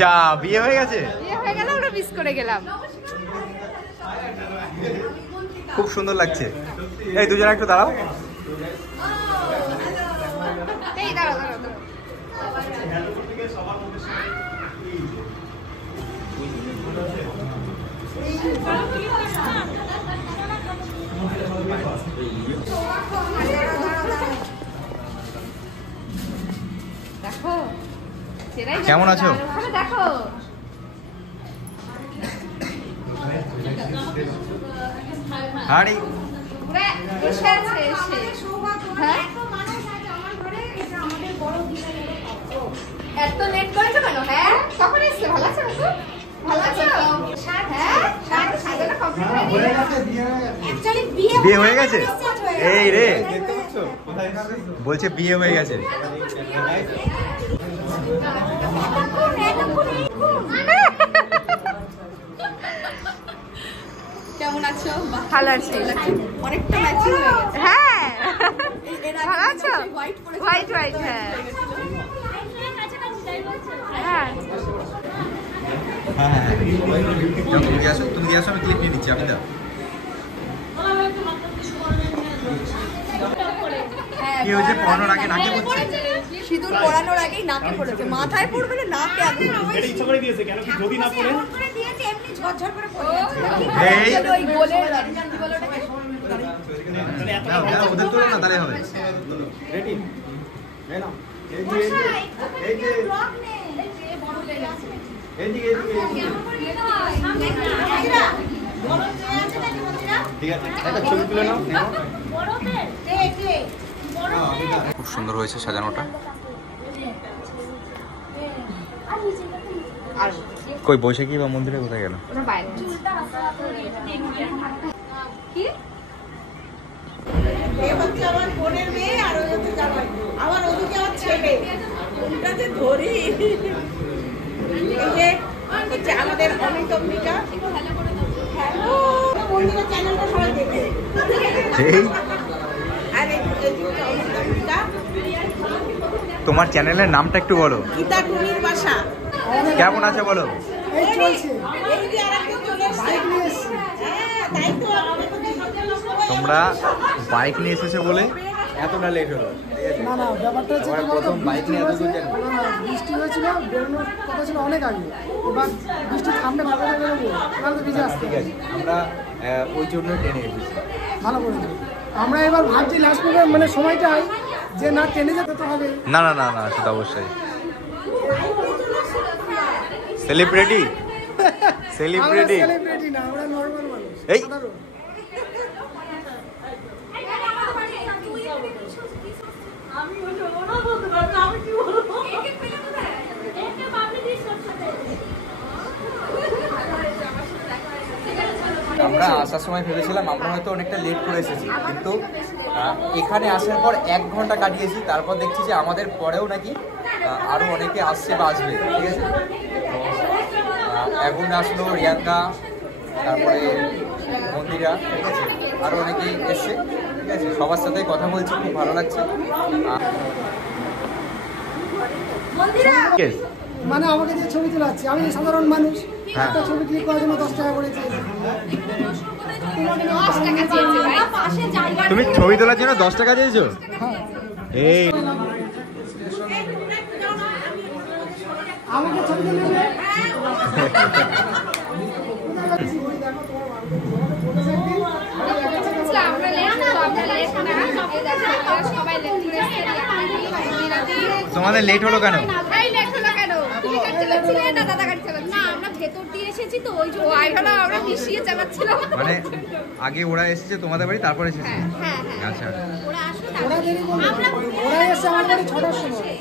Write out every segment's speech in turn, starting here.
যা বিয়ে হয়ে গেছে, বিয়ে হয়ে গেল, আমরা মিস করে গেলাম। খুব সুন্দর লাগছে। এই দুজনে একটু দাঁড়াও। এই দাঁড়াও দাঁড়াও দাঁড়াও। দেখো কেমন আছো? দেখো হাড়ি এত লেট করেছো কেন? হ্যাঁ কখন এসছে? ভালো আছো? ভালো আছো? বিয়ে হয়ে গেছে? এই রে বলছে বিয়ে হয়ে গেছে। কেমন আছো? ভালো আছি। অনেকটা ম্যাচিং হয়ে গেছে। হ্যাঁ ভালো আছো? White white. হ্যাঁ হ্যাঁ তুমি দিয়ে আসো, আমি ক্লিপ নিয়ে নিচ্ছি। আমি দাও কি হয়েছে? পড়ানোর আগে নাকে পড়ছে? সিঁদুর পরানোর আগেই নাকে পড়েছে। মাথায় পড়বে না, নাকে আগে। এটা ইচ্ছা করে দিয়েছে কেন কি যদি না পড়ে এমনি ঝরঝর করে পড়ে এই ওই গোলের কি বলে ওটাকে? দাও দাও, ওদের তো না তাহলে হবে। রেডি এই নাও এই যে ব্লগ নে এই যে বড় লেগে আছে। এইদিকে কেমন করে নিতে হয়? বড় ট্রে আছে নাকি মন্দিরা? ঠিক আছে একটা ছবি তুলে নাও। বড় ট্রে ট্রে বড় ট্রে। খুব সুন্দর হয়েছে সাজানোটা। আর কই বৈশাখী বা মন্দিরে কোথায় গেল? ওটা বাইরে কি? এ হচ্ছে আমার বোনের মেয়ে আর ওই হচ্ছে জামাই। আমার ওদিকে আমার ছেলে। কোনটা যে ধরি? এই যে হচ্ছে আমাদের অমিত অম্বিকা। হ্যালো বন্ধুরা, চ্যানেলটা সবাই দেখে। এই আর এই হচ্ছে অমিত অম্বিকা। তোমার চ্যানেলের নামটা একটু বলো। গীতা টুনির বাসা। কেমন আছে বলো? এই চলছে। এই যে আরেকজন চলে এসেছে। হ্যাঁ তাই তো। তোমরা বাইক নিয়ে এসেছো বলে এতটা লেট হলো। না না, ব্যাপারটা হচ্ছে প্রথম বাইক নিয়ে এত দূর না না, বৃষ্টি হয়েছিল, বেরোনোর কথা ছিল অনেক আগে। এবার বৃষ্টি থামলে ভালো করে বেরোবো, নাহলে তো ভিজে আসতে। ঠিক আছে, আমরা ওই জন্য ট্রেনে এসেছি। ভালো করে দেবো। আমরা এবার ভাবছি লাস্ট পর্যন্ত মানে সময়টাই যে না ট্রেনে যেতে তো হবে। না না না না, সেটা অবশ্যই। সেলিব্রিটি সেলিব্রিটি আমরা সেলিব্রিটি না, আমরা নর্মাল মানুষ। এই সাধারণ। আমরা আসার সময় ভেবেছিলাম আমরা হয়তো অনেকটা লেট করে এসেছি, কিন্তু এখানে আসার পর 1 ঘন্টা কাটিয়েছি। তারপর দেখছি যে আমাদের পরেও নাকি আরও অনেকে আসছে বা আসবে। ঠিক আছে, এখন আসলো রিয়াঙ্কা, তারপরে মন্দিরা, ঠিক আছে, আরও অনেকেই এসছে। ঠিক আছে, সবার সাথে কথা বলছি, খুব ভালো লাগছে। মানে আমাকে যে ছবি তোলাচ্ছে, আমি সাধারণ মানুষ, একটা ছবি ক্লিক করার জন্য 10 টাকা করে চেয়েছি। তুমি ছবি তোলার জন্য 10 টাকা দিয়েছো? এই আমাকে ছবি তুলে তোমাদের লেট হলো কেন? মানে আগে ওরা এসেছে তোমাদের বাড়ি, তারপর এসেছে? আচ্ছা, ওরা দেরি করলো। ওরা এসছে আমাদের বাড়ি 6টার সময়।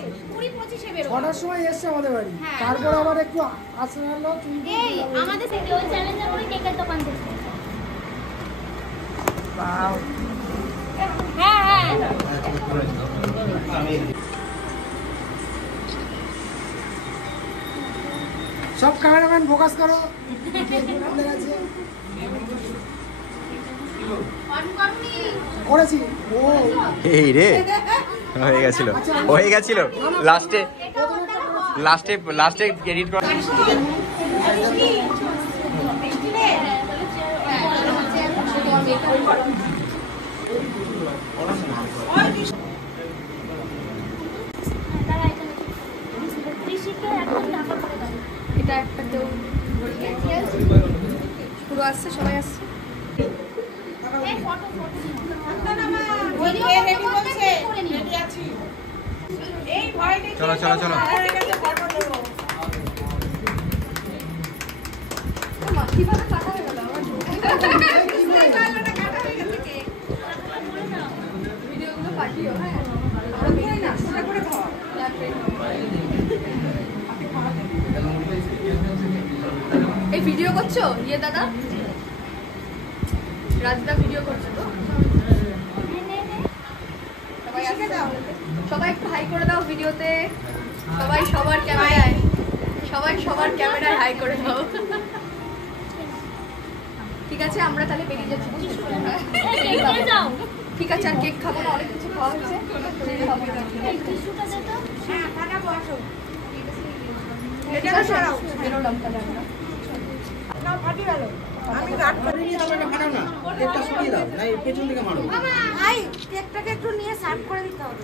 6টার সময় এসছে আমাদের বাড়ি। তারপর আবার একটু আসে হলো। আমাদের থেকে ওই চ্যালেঞ্জের করে কেকের দোকান থেকে। হ্যাঁ হ্যাঁ সব ক্যামেরাম্যান ফোকাস করো। করেছি। ও এই রে হয়ে গেছিল লাস্টে। লাস্টে এডিট করা। এটা একটা কেউ পুরো আসছে, সবাই আসছে। চলো চলো চলো। কিভাবে কাটা হয়ে গেল আমার ভিডিওগুলো পাঠিও। হ্যাঁ করে খাওয়া এই ভিডিও করছো ইয়ে দাদা, রাজদা ভিডিও করছো তো? সবাই একটু হাই করে দাও ভিডিওতে, সবাই সবার ক্যামেরায় হাই করে দাও। ঠিক আছে, আমরা তাহলে বেরিয়ে যাচ্ছি। ঠিক আছে, আর কেক খাবো না, অনেক কিছু খাওয়া হচ্ছে। কেকটাকে একটু নিয়ে সার্ভ করে দিতে হবে।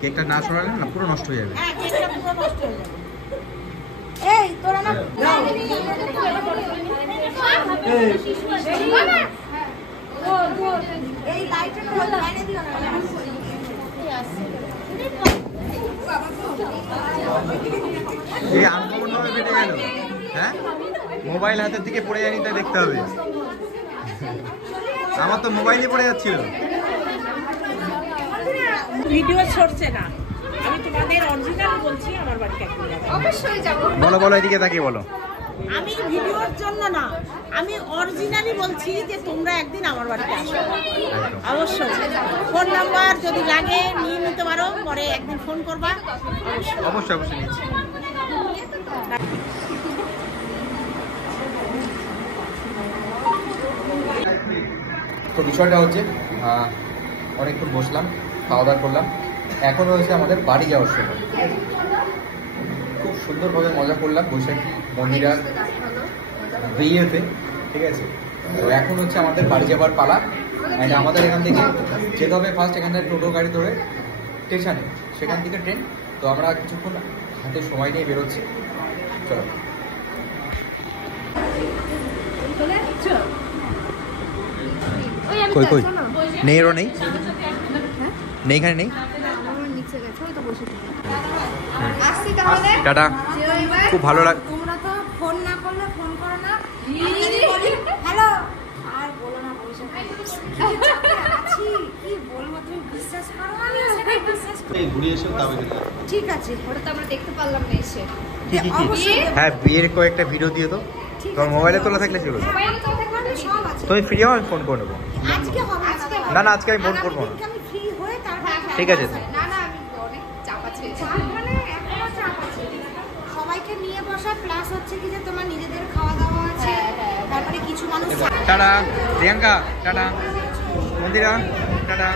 কেকটা না সরালে না পুরো নষ্ট হয়ে যাবে। হ্যাঁ, কেকটা পুরো নষ্ট হয়ে যাবে। এই তোরা না এই লাইটের লাইনে দিও না। এই আনকমন ভাবে বেটে গেল। হ্যাঁ, মোবাইল হাতের দিকে পড়ে যায়নি, তাই দেখতে হবে। আমার তো মোবাইলে পড়ে যাচ্ছিল। ভিডিও ছড়ছে না, আমি তোমাদের অরিজিনাল বলছি, আমার বাড়িতে একদিন যাবে। অবশ্যই যাবো। বলো বলো, এদিকে তাকিয়ে বলো। আমি ভিডিওর জন্য না, আমি অরিজিনালি বলছি যে তোমরা একদিন আমার বাড়িতে আসো। অবশ্যই ফোন নাম্বার যদি লাগে নিয়ে নিতে পারো, পরে একদিন ফোন করবা। অবশ্যই অবশ্যই নিচ্ছি। তো বিষয়টা হচ্ছে অনেকক্ষণ বসলাম, খাওয়া দাওয়া করলাম, এখন হয়েছে আমাদের বাড়ি যাওয়ার সময়। খুব সুন্দরভাবে মজা করলাম বৈশাখী মন্দিরার বিয়েতে, ঠিক আছে। তো এখন হচ্ছে আমাদের বাড়ি যাওয়ার পালা। অ্যান্ড আমাদের এখান থেকে যেতে হবে ফার্স্ট এখান থেকে টোটো গাড়ি ধরে স্টেশনে, সেখান থেকে ট্রেন। তো আমরা কিছুক্ষণ হাতে সময় নিয়ে বেরোচ্ছি, চলো। কই কই নেই, এরও নেই, নেই এখানে নেই। টাটা, খুব ভালো লাগে। তোমরা তো ফোন না করলে ফোন করো না, হ্যালো আর বলো না বসে আছি, কি বলবো তুমি বিশ্বাস করো না, আমি সেটাই বিশ্বাস করি। এই ঘুরে এসে তবে ঠিক আছে, ওটা তো আমরা দেখতে পারলাম না এসে। কি কি কি? হ্যাঁ, বিয়ের কয়েকটা ভিডিও দিয়ে তো, তোর মোবাইলে তোলা থাকলে সেগুলো। সব আছে। তুমি ফ্রি হও, আমি ফোন করে নেবো। আজকে হবে না না, আজকে আমি ফোন করবো না। আমি ফ্রি হয়ে তারপর ঠিক আছে। না না, আমি অনেক চাপ আছে। চাপ মানে এখনো চাপ আছে, সবাইকে নিয়ে বসা, প্লাস হচ্ছে কি যে তোমার নিজেদের খাওয়া দাওয়া আছে, তারপরে কিছু মানুষ টাটা প্রিয়াঙ্কা, টাটা মন্দিরা, টাটা।